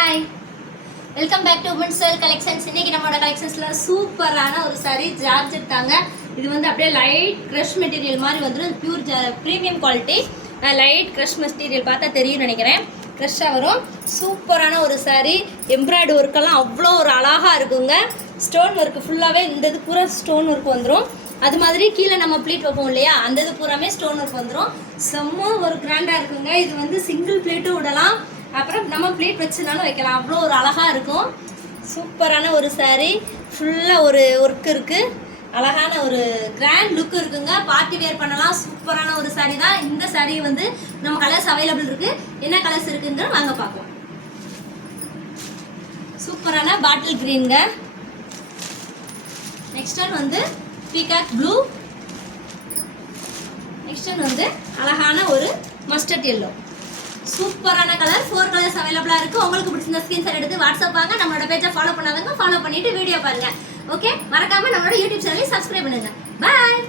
Hi, welcome back to women's style collections. இன்னைக்கு நம்மளோட கலெக்ஷன்ஸ்ல சூப்பரான ஒரு சாரி ஜார்ஜெட் தாங்க. இது வந்து அப்படியே லைட் க்ரஷ் மெட்டீரியல் மாதிரி வந்துடும். Pure premium quality light crush material பார்த்தா தெரியும் நினைக்கிறேன். க்ரஷ்ஷாக வரும். சூப்பரான ஒரு சாரி. எம்ப்ராய்டு ஒர்க்கெல்லாம் அவ்வளோ ஒரு அழகாக இருக்குங்க. ஸ்டோன் ஒர்க்கு ஃபுல்லாகவே இந்த இது பூரா ஸ்டோன் ஒர்க் வந்துடும். அது மாதிரி கீழே நம்ம ப்ளீட் வைப்போம் இல்லையா, அந்த இது பூராமே ஸ்டோன் ஒர்க் வந்துடும். செம்ம ஒரு கிராண்டாக இருக்குங்க. இது வந்து சிங்கிள் ப்ளீட்டும் விடலாம், அப்புறம் நம்ம ப்ளீட் வச்சுனாலும் வைக்கலாம். அவ்வளோ ஒரு அழகாக இருக்கும். சூப்பரான ஒரு சாரீ. ஃபுல்லாக ஒரு ஒர்க் இருக்குது. அழகான ஒரு கிராண்ட் லுக் இருக்குங்க. பார்ட்டி வேர் பண்ணலாம். சூப்பரான ஒரு சாரீ தான். இந்த சாரீ வந்து நம்ம கலர்ஸ் அவைலபிள் இருக்குது. என்ன கலர்ஸ் இருக்குங்கிற வாங்க பார்க்கலாம். சூப்பரான பாட்டில் க்ரீனுங்க. நெக்ஸ்ட் ஒன் வந்து பீகாக் ப்ளூ. நெக்ஸ்ட் ஒன் வந்து அழகான ஒரு மஸ்டர்ட் எல்லோ. சூப்பரான கலர். 4 கலர்ஸ் அவைலபிளாக இருக்குது. உங்களுக்கு பிடிச்சிருந்த ஸ்கிரீன்ஷாட் எடுத்து வாட்ஸ்அப் வாங்க. நம்மளோட பேஜை ஃபாலோ பண்ணாதவங்க ஃபாலோ பண்ணிட்டு வீடியோ பாருங்க. ஓகே, மறக்காம நம்மளோட யூடியூப் சேனலை சப்ஸ்கிரைப் பண்ணுங்க. பாய்.